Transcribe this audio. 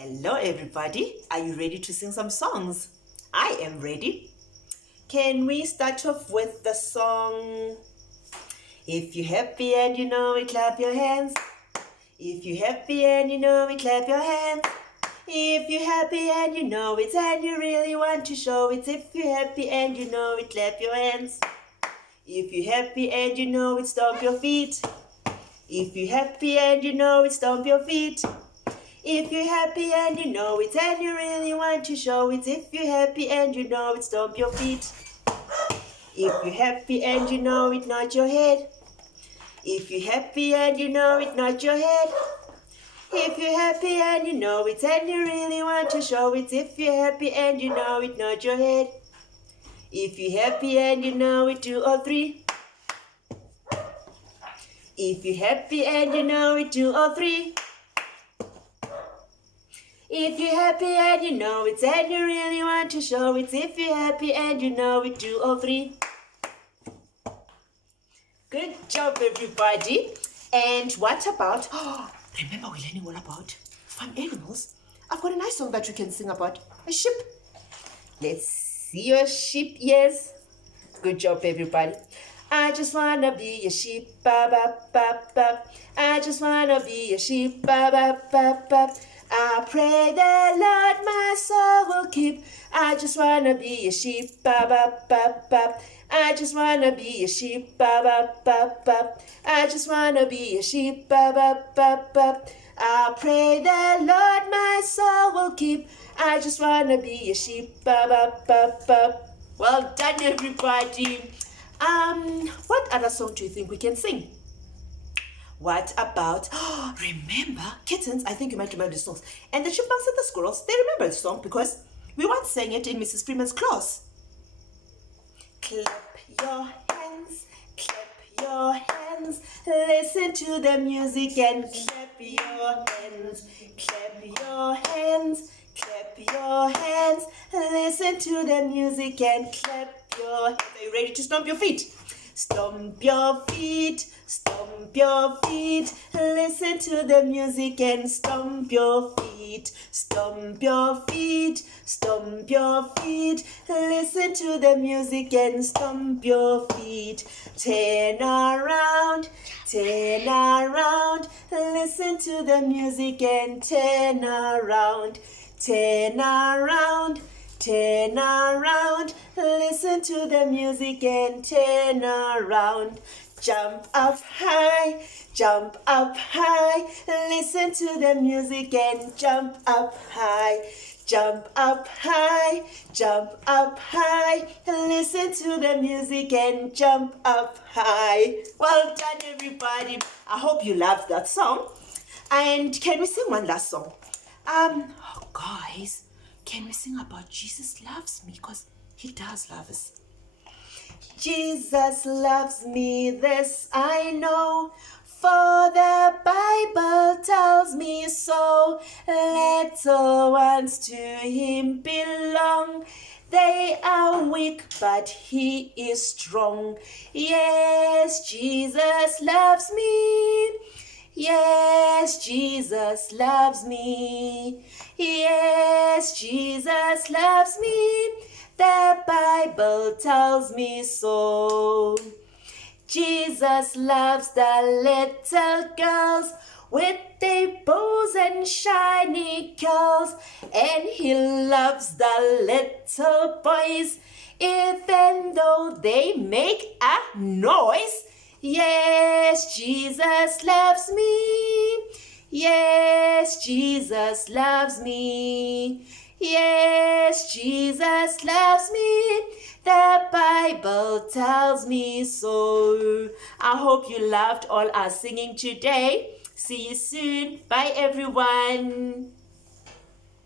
Hello everybody, are you ready to sing some songs? I am ready. Can we start off with the song? If you're happy and you know it, clap your hands. If you're happy and you know it, clap your hands. If you're happy and you know it and you really want to show it. If you're happy and you know it, clap your hands. If you're happy and you know it, stomp your feet. If you're happy and you know it, stomp your feet. If you're happy and you know it and you really want to show it. If you're happy and you know it, stomp your feet. If you're happy and you know it, nod your head. If you're happy and you know it, nod your head. If you're happy and you know it and you really want to show it. If you're happy and you know it, nod your head. If you're happy and you know it, 2 or 3. If you're happy and you know it, 2 or 3. If you're happy and you know it and you really want to show it. If you're happy and you know it, 2 or 3. Good job, everybody. And what about, remember we're learning all about farm animals. I've got a nice song that you can sing about a sheep. Let's see your sheep, yes. Good job, everybody. I just wanna be a sheep, ba ba ba ba. I just wanna be a sheep, ba ba ba ba. I pray the Lord my soul will keep. I just wanna be a sheep, ba ba ba ba. I just wanna be a sheep, ba ba ba ba. I just wanna be a sheep, ba ba ba ba. I pray the Lord my soul will keep. I just wanna be a sheep, ba ba ba ba. Well done, everybody. What other song do you think we can sing? What about, remember, kittens, I think you might remember the songs. And the chipmunks and the squirrels, they remember the song because we once sang it in Mrs. Freeman's class. Clap your hands, clap your hands, listen to the music and clap your hands, clap your hands, clap your hands, listen to the music and clap your hands. Are you ready to stomp your feet? Stomp your feet, stomp your feet, listen to the music and stomp your feet, stomp your feet, stomp your feet, listen to the music and stomp your feet. Turn around, listen to the music and turn around, turn around. Turn around, listen to the music and turn around. Jump up high, listen to the music and jump up high. Jump up high, listen to the music and jump up high. Well done, everybody. I hope you loved that song. And can we sing one last song? Guys, can we sing about Jesus loves me? Because he does love us. Jesus loves me, this I know, for the Bible tells me so. Little ones to him belong. They are weak, but he is strong. Yes, Jesus loves me. Yes, Jesus loves me. Yes, Jesus loves me. The Bible tells me so. Jesus loves the little girls with their bows and shiny curls, and he loves the little boys even though they make a noise. Yes, Jesus loves me. Yes, Jesus loves me. Yes, Jesus loves me. The Bible tells me so. I hope you loved all our singing today. See you soon. Bye, everyone.